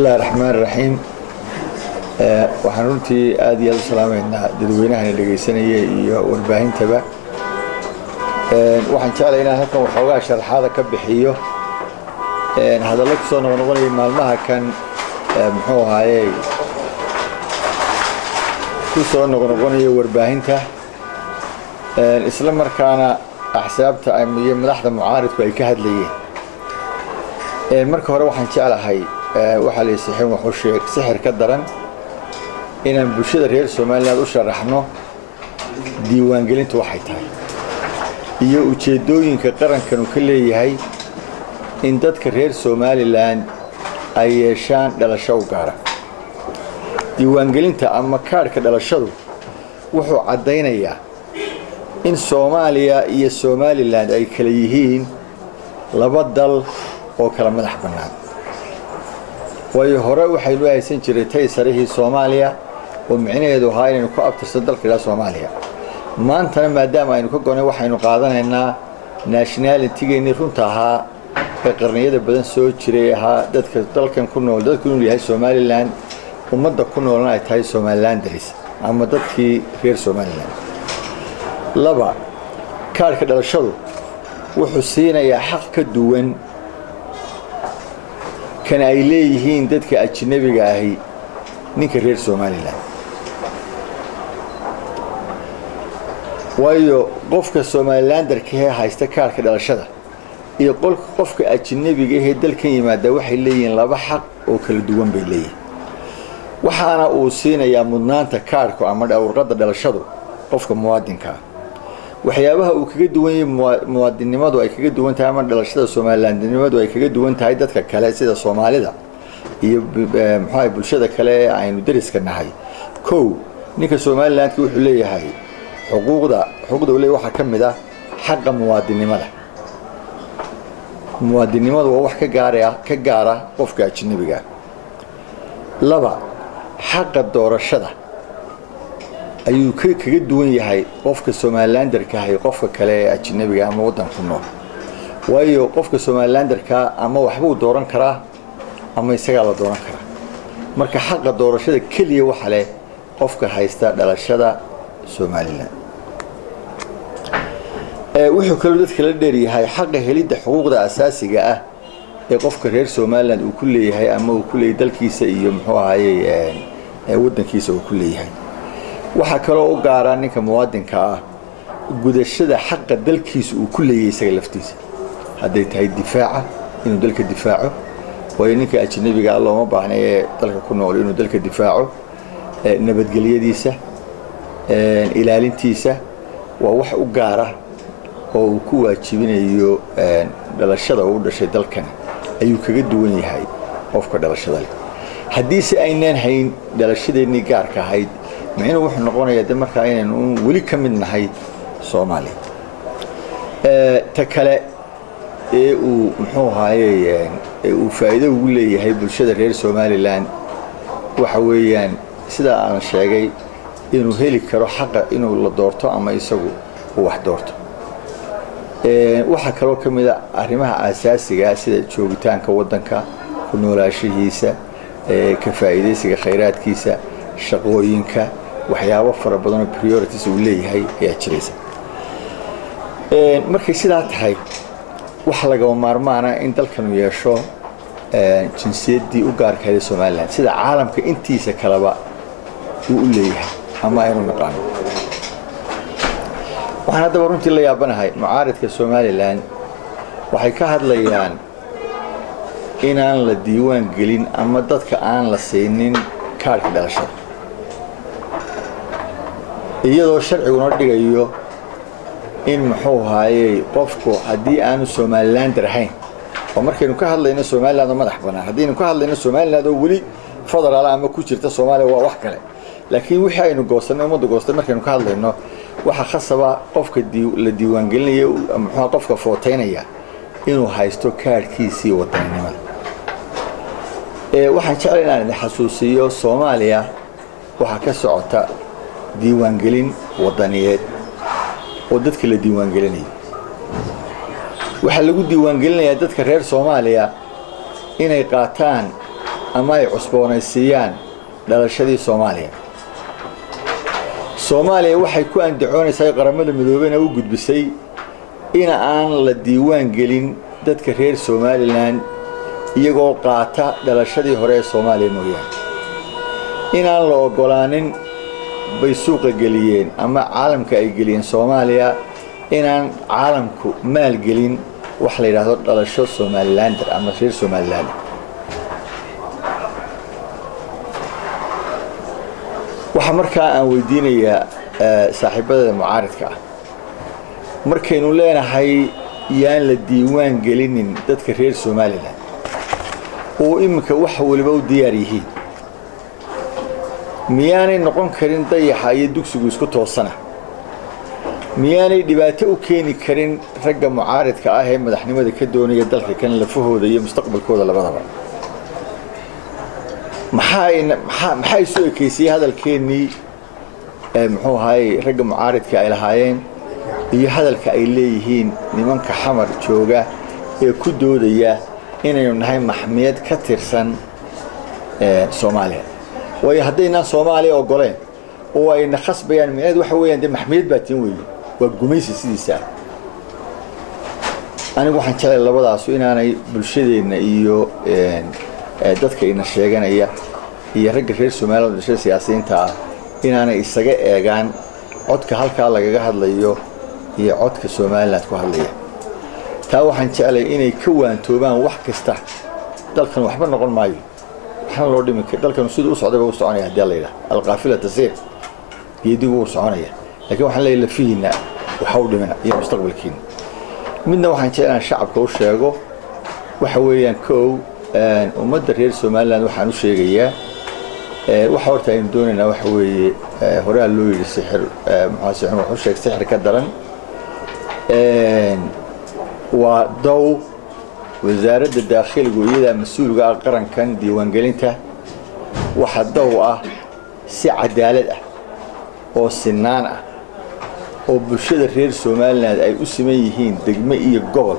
الله الرحمن الرحيم waxaan runtii aad iyo aad u salaameynaa dadweynaha dhageysanaya iyo warbaahinta waxaan jeclahay inaan halkan waxoogaa sharaxaad ka bixiyo hadallo ku soo noqonaya maalmaha kan muxuu ahaayay ku soo noqonaya warbaahinta isla markaana axsaabta iyo madaxda mucaaridku ay ka hadlayeen marka hore waxaan jeclahay waxa la isixin wuxuu sheeg sixir ka daran inaan bulshada reer Soomaaliland u sharaxno diiwaangelintu waxay tahay iyo ujeedooyinka qarankan uu ka leeyahay in dadka reer Soomaaliland ay yeeshaan dhalasho u gaar ah diiwaangelinta ama kaarka dhalashadu wuxuu cadeynayaa in Soomaaliya iyo Soomaaliland ay kala yihiin laba dal oo kala madax bannaan way hore waxay loo haysan jiray taysarihii Soomaaliya oo micnaheedu ahaa inuu ku abtirsan dalka Soomaaliya maantana maadaama aynu ka go'nay waxaynu qaadanaynaa nationality-geeni runta ahaa ee qarniyada badan soo jiray ahaa dadka dalkan ku nool dadku inuu yahay Soomaaliland ummadda ku noolna ay tahay Somalilanders ama dadkii reer Soomaaliland laba kaarka dhalashadu wuxuu siinayaa xaq ka duwan kan ay leeyihiin dadka ajnabiga ahi ninka reer Soomaaliland waayo qofka Somalilander-ka ee haysta kaarka dhalashada iyo qofka ajnabiga ee dalkan yimaada waxay leeyihiin laba xaq oo kala duwan bay leeyihiin waxaana uu siinayaa mudnaanta kaarku ama warqadda dhalashadu qofka muwaadinka waxyaabaha uu kaga duwan yahay muwaadinimadu ay kaga duwan tahay ama dhalashada Somalilandnimadu ay kaga duwan tahay dadka kale sida Soomaalida iyo maxay bulshada kale aynu dariska nahay ninka Somalilandku wuxuu leeyahay xuquuqda uu leeyahay waxa kamid ah xaqqa muwaadinimadu waa wax ka gaara qofka ajnabiga laba xaqqa doorashada ayuu kaga duwan yahay qofka Somalilander-ka ah qofka kale ee ajnabiga ama wadan ku nool waayo qofka Somalilander-ka ama waxba uu dooran karaa ama isaga la dooran karaa marka xaqqa doorashada kaliya waxa leh qofka haysta dhalashada Somaliland wuxuu kale dadka la dheeriyahay xaqqa helidda xuquuqda asaasiga ah ee qofka reer Somaliland uu ku leeyahay ama uu ku leeyahay dalkiisa iyo muxuu ahaayay wadankiisa uu ku leeyahay waxa kale oo gaara ninka muwaadinka ah gudashada xaqqa dalkiisa uu ku leeyahay isaga laftiisa haday tahay difaaca inuu dalka difaaco way ninka ajnabiga ah looma baahna ee dalka ku nool inuu dalka difaaco nabadgelyadiisa ilaalintiisa waa wax u gaara oo uu ku waajibinayo dhalashada uu dhashay dalkan ayuu kaga duwan yahay qofka dhalashada leh haddii si aynaan hayn dhalashadeennii gaarka ahayd macnaheedu wuxuu noqonayaa markaa inaynu wali ka mid nahay Soomaaliya ta kale ee uu muxuu ahaayay uu faa'iido ugu leeyahay bulshada reer Somaliland waxa weeyaan sida aan sheegay inuu heli karo xaq inuu la doorto ama isagu uu wax doorto waxa kale oo kamid ah arrimaha asaasiga ah sida joogitaanka wadanka ku noolaashihiisa ka faa'iideysiga khayraadkiisa shaqooyinka waxyaabo fara badan oo priorities uu leeyahay ayaa jiraysa markay sidaa tahay waxa laga maarmaana in dalkan yeesho jinsiyadii u gaarka ah Somaliland sida caalamka intiisa kaleba uu u leeyahay ama aynu naqaan waxaan hadda runtii la yaabanahay mucaaridka Somaliland waxay ka hadlayaan inaan la diiwaan gelin ama dadka aan la siinin kaarka dhalashada iyadoo sharcigu dhigayo in muxuu ahaayay qofku haddii aanu Somalilander ahayn oo markaynu ka hadlayno Somaliland madax bannaan haddii ka hadlayno Somaliland oo wali federaal ama ku jirta Soomaaliya waa wax kale laakiin wixii aynu goosanay umada goostay markaynu ka hadlayno waxa khasaba qofka la diiwaan gelinayo muxuu qofka footeynaya inuu haysto kaarkiisii wadanimada waxaan jeclahay inaan xasuusiyo Soomaaliya waxa ka socota diiwaan gelin wadaniyeed oo dadka la diiwaan gelinayo waxa lagu diiwaan gelinayaa dadka reer Soomaaliya inay qaataan ama ay cusboonaysiiyaan dhalashadii Soomaaliya. Soomaaliya waxay ku andacoonaysaa qaramada midoobay u gudbisay in aan la diiwaan gelin dadka reer Somaliland iyagoo qaata dhalashadii hore ee Soomaaliya mooyaan. In aan la ogolaanin bay suuqa geliyeen ama caalamka ay geliyeen Soomaaliya in aan caalamku maal gelin wax la yiraahdo dhalasho Somaliland ama reer Somaliland. waxa markaa aan weydiinayaa saaxiibada mucaaridka markaynu leenahay yaan la diiwaan gelinin dadka reer Somaliland oo imika wax waliba u diyaar yihiin miyaanay noqon karin dayaxa iyo dugsigu isku toosana miyaanay dhibaato u keeni karin ragga mucaaridka ah ee madaxnimada ka doonaya dalka kan lafahooda iyo mustaqbalkooda labadaba maxay soo ekeysay hadalkeennii muxuu ahaay ragga mucaaridka ay lahaayeen iyo hadalka ay leeyihiin nimanka xamar jooga ee ku doodaya inaynu nahay maxmiyad ka tirsan Soomaaliya way haddayna Soomaaliya ogoleen oo ay naxasbayaan mid waxa weeyaan de maxmiyad baatin weeye waa gumaysi sidiisa anigu waxaan jeclay labadaas inaanay bulshadeena iyo dadka ina sheeganaya iyo ragga reer Soomaaliland ee siyaasiyiinta ah inaanay isaga eegaan codka halka lagaga hadlayo iyo codka Soomaaliland ku hadlaya taa waxaan jeclay inay ka waantoobaan wax kasta dalkan waxba noqon maayo waxaan loo dhimi karaa dalkan sidoo u socday u soconaya hadii la yiraahdo alqaafila tasir yadigu u soconaya laakiin waxaan leeyahay fiina waxa uu dhimana iyo mustaqbalkiina midna waxaan jeclaan shacabka u sheego waxa weeyaan koow ummadda reer Somaliland waxaan u sheegayaa waxa horta ay doonayaan waxa weeye hore loo yiri sixir maxaa wuxuu sheegay sixir ka daran waa dow wasaaradda dakhliga iyada mas'uulka qarankan diiwaan gelinta waxa dow ah si cadaalad ah oo sinaan ah oo bulshada reer Somaliland ay u siman yihiin degmo iyo gobol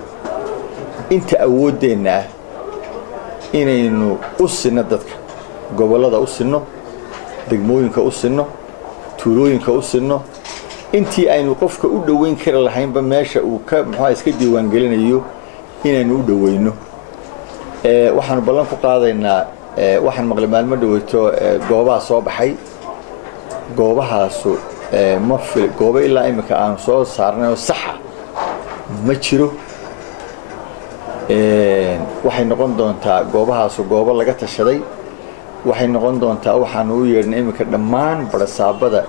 inta awoodeena inaynu u sinno dadka gobolada u sinno degmooyinka u sinno tuulooyinka u sinno intii aynu qofka u dhaweyn kara lahaynba meesha uu ka maxaa iska diiwaan gelinayo inaynu u dhaweyno waxaan ballan ku qaadaynaa waxaan maqlay maalmo dhaweyto goobaha soo baxay goobahaasu ma fil goobo ilaa imika aan soo saarnay oo sax ma jiro waxay noqon doontaa goobahaasu goobo laga tashaday waxay noqon doontaa waxaan u yeernay imika dhammaan barasaabada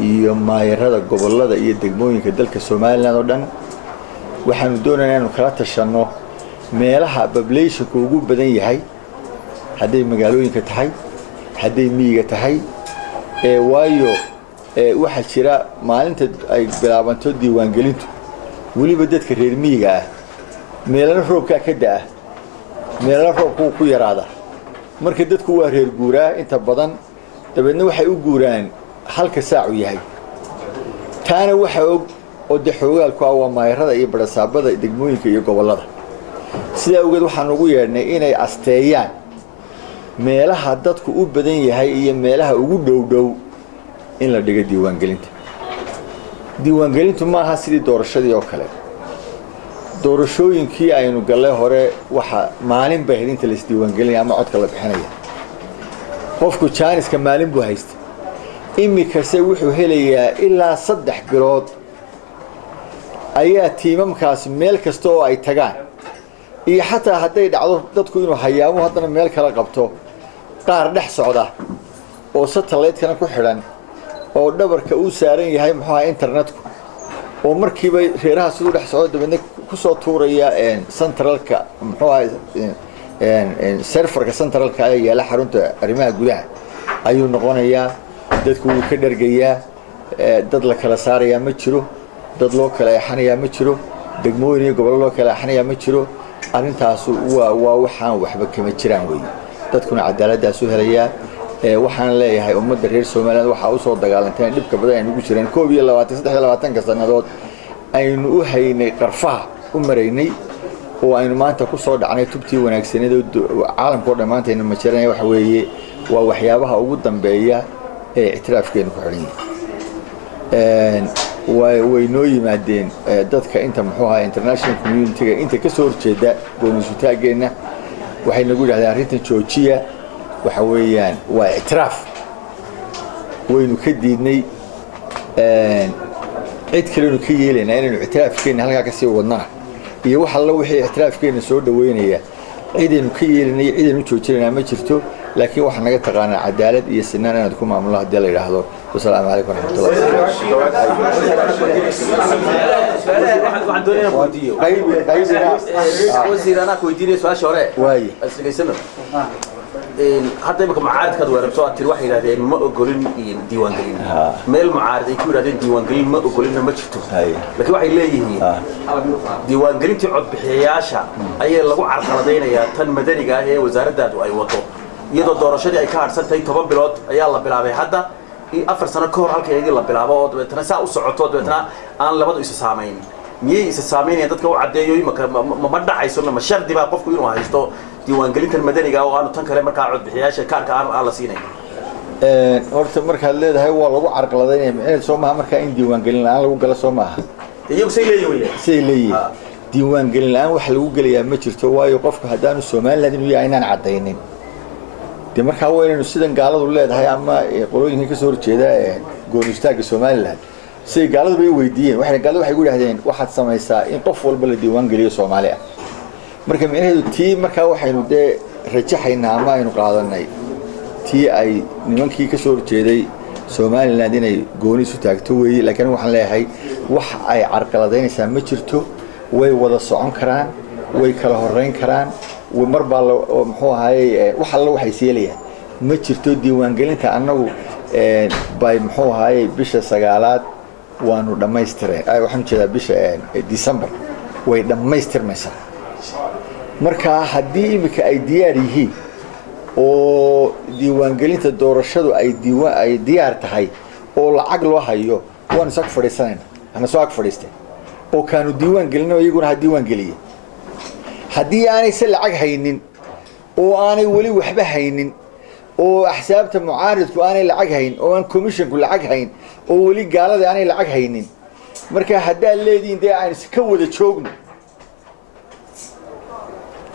iyo maayarada gobolada iyo degmooyinka dalka Soomaaliland oo dhan waxaan doonaynaa inaan kala tashano meelaha population-ku ugu badan yahay haday magaalooyinka tahay haday miyiga tahay waayo waxa jira maalinta ay bilaabanto diiwaan gelintu waliba dadka reer miyiga ah meelana roobka ka daa meelana roobku ku yaraada marka dadku waa reer guuraa inta badan dabeedna waxay u guuraan halka saac yahay taana waxa oo xogaalku waa maayarada iyo barasaabada degmooyinka iyo gobolada sida ogeed waxaan ugu yeernay inay asteeyaan meelaha dadku u badan yahay iyo meelaha ugu dhow in la dhigo diiwaan gelintu ma aha sidii doorashadii oo kale doorashooyinkii aynu galay hore waxa maalin bay inta la isdiiwaan gelinaya ama codka la bixinaya qofku jaaniska maalin buu haystay imika se wuxuu helayaa ilaa 3 bilood ayaa tiimamkaas meel kasta oo ay tagaan iyo xataa haday dhacdo dadku inuu hayaamo haddana meel kala qabto qaar dhex socda oo satellite-kana ku xiran oo dhabarka uu saaran yahay maxaa internetku oo markiiba reeraha sidoo dhex socdo dabadna ku soo tuuraya centralka maxaa serverka centralka ay yaala xarunta arrimaha gudaha ayuu noqonayaa dadku uu ka dhargayaa dad la kala saaraya ma jiro dad loo kala yaxanaya ma jiro degmooyin iyo gobol loo kala yaxanaya ma jiro arintaas waa waxaan waxba kama jiraan weey dadkuna cadaaladaas u helaya waxaan leeyahay ummadda reer Soomaaliland waxa uu soo dagaalanteen dhibka badan ay ugu jireen 23 sanadood aynu u haynay qarfaha u mareynay oo aynu maanta ku soo dhacnay tubtii wanaagsaneed caalamka oo dhan maanta aynu majaranaya waxa weeye waa waxyaabaha ugu dambeeya ee ictiraafkeenu ku xidhan yahay way noo yimaadeen dadka inta muxuu ahaa international community-ga inta ka soo horjeeda gooniisutaaggeenna waxay nagu yidhahdeen arrintan joojiya waxa weeyaan waa ictiraaf waynu ka diidnay cid kalenu ka yeelaynaa inaynu ictiraafkeenna halkaa ka sii wadnana iyo wax alla wixii ictiraafkeenna soo dhaweynaya cidaynu ka yeelinay cidaynu joojinaynaa ma jirto laakiin waxaa naga taqaanaa cadaalad iyo sinaan inaad ku maamulo haddii la yidhaahdo wasalaamu calaykum waraxmatullahi hadda imika mucaaridkaad weerarto aad tiri waxay yidhahdeen ma ogolin diiwaangelin meel mucaarid ay ku yidhahdeen diiwaangelin ma ogolinna ma jirto laakiin waxay leeyihiin diiwaangelintii codbixiyayaasha ayaa lagu carqaladaynayaa tan madaniga ah ee wasaaraddaadu ay wado iyadoo doorashadii ay ka hadhsan tahay 10 bilood ayaa la bilaabay hadda 4 sano ka hor halkeedii la bilaabo oo dabeetana saa u socoto dabeetana aan labadu isa saamayn miyay isa saamaynayaan dadka u caddeeyo ma dhacayso ma shardi baa qofku inuu haysto diiwaangelintan madaniga oo aanu tan kale markaa codbixiyayaasha kaarka aan la siinayn horta markaad leedahay waa lagu carqaladaynaya micnaheedu soo maaha markaa in diiwaangelin la-aan lagu galo soo maaha iyagu say leeyihiin diiwaangelin la-aan wax lagu gelayaa ma jirto waayo qofku haddaanu somaliland inuu yahay inaan caddaynin dee markaa waa inaynu sidan gaaladu leedahay ama qolooyinka ka soo horjeeda goonistaagga somaliland siday gaaladuba i weydiiyeen gaaladu waxay ku yidhahdeen waxaad samaysaa in qof walba la diiwaangeliyo soomaali ah marka micnaheedu tii markaa waxaynu dee rajaxaynaa ama aynu qaadanay tii ay nimankii ka soo horjeeday somaliland inay gooni isu taagto weeye laakiin waxaan leeyahay wax ay carqaladaynaysaa ma jirto way wada socon karaan way kala horeyn karaan mar baa muxuu ahaayey wax alla waxay seelayaan ma jirto diiwaangelinta annagu bay muxuu ahaayey bisha 9aad waanu dhammaystireen waxaan jeedaa bisha December way dhammaystirmaysaa marka haddii imika ay diyaar yihiin oo diiwaangelinta doorashadu ay diyaar tahay oo lacag loo hayo waan isag fadhiisanayna ana soo ag fadhiistay oo kaanu diiwaan gelino iyaguna ha diiwaan geliye haddii aanay se lacag haynin oo aanay weli waxba haynin oo axsaabta mucaaridku aanay lacag hayn oo aan commissionku lacag hayn oo weli gaalada aanay lacag haynin marka haddaad leedihiin dee aan iska wada joogno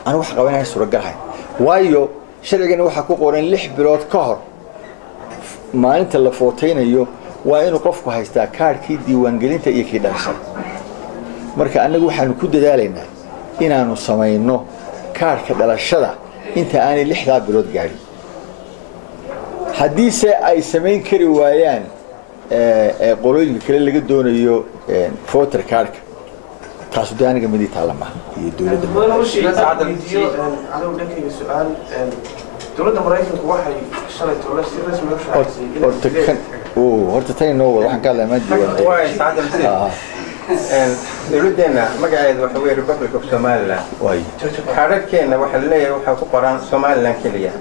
أنا واحد قوي أنا سورة جاهي وايو شرعنا واحد كوقورين لح بلاد كهر ما أنت اللي فوتين أيوه وإنه قفكو هيستا كار كي ديوانجلين تأيي كي دارسا مركا أنا واحد نكود دالينا إن أنا صمينه كار كدلا الشدة أنت أنا لح ذا بلاد جاري حديثة أي سمين كريويان قولي كل اللي قدون أيوه فوتر كارك تاسو دانا قمدي تعلمها هي الدولة دمريكا أنا ودك السؤال الدولة دمريكا واحد شرط ولا شيء رسمي أرتكن هرتتين نور وحن قال ما أدري وايد تعدل سيء دولتنا مقعد وحوي ريبابليك أوف سوماليلاند واي حركنا وحلية وحكو قران سوماليلاند كليا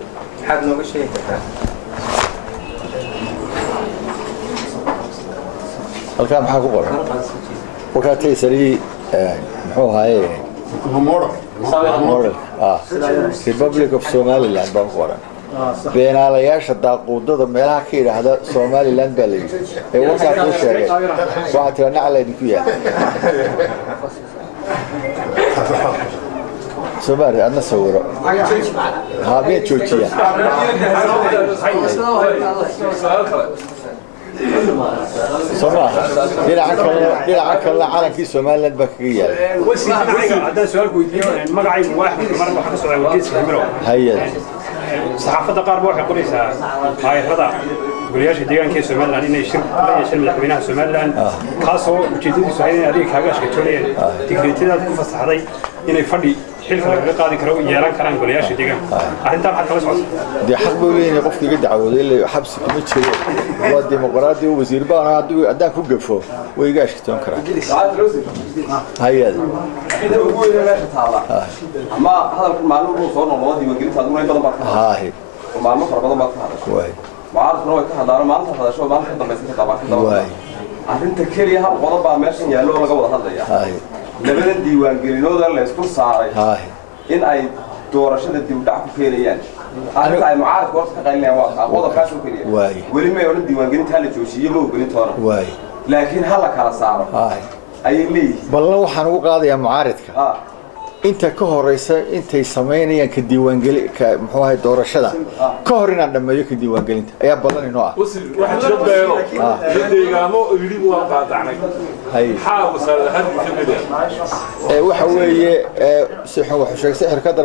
حد نوع شيء كذا الكلام حكو قران وكاتي سري محوها ايه مورل ريبابليك اوف سوماليلاند بان قران بين علياش داقودada meelaha ka yiraahdo Somaliland baa leeyahay ee waxa ku sheegay waxa tirana calayd ku yahay Somali adna sawiro haabee joojiya صراحة دلع كلا عالم Somaliland بكية. هذا سؤال كويس مقعد واحد مرة حكسر على وجيس كاميرا. هيا. صحافة قارب واحد قريسة هاي هذا قريش ديان كي Somaliland إنه يشرب ملحمينها Somaliland خاصة وجديد سعيدين هذيك حاجة شكلين تكريتنا تكفص هذي إنه يفردي حلف القاضي كرو يران كلام قريش ديان. أنت حد خلاص دي حق بقولين يقف في قد عود اللي حبس كمية شيء والديمقراطي ووزير بقى عدو أداك وقفه ويجاش تنكره. هيا. ما هذا المعلومة هو صار نوادي وقلت هذا ما يبغى ما هاي. ومعلومة فربنا ما كهذا. واي. ما عارف نوع كهذا ما أنت هذا شو ما أنت بس أنت طبعا كذا. واي. أنت كليها وضع ماشي يالو ولا قبل هذا يا. هاي. labadan diiwaangelinooda la isku saaray هاي in ay doorashada dib u dhac ku keenayaan arrinta ay mucaaradka horta ka qaylinayaan waa qodobkaas oo keliya واي weli may odhan diiwaangelinta la joojiyo ma ogolintoona واي laakiin ha la kala saaro هاي ayay leeyihiin بلنا waxaan ugu qaadayaa mucaaradka inta ka horeysa intay sameynayaan ka diiwaangeli ka muxuu ahay doorashada ka hor inaan dhameeyo ka diiwaangelinta ayaa badan inoo ah waxa jira beero deegaamo yiri waa qaadacnay hay xaab wasaaradda hadda ka mid waxa weeye si xun wax sheegay sixir ka daran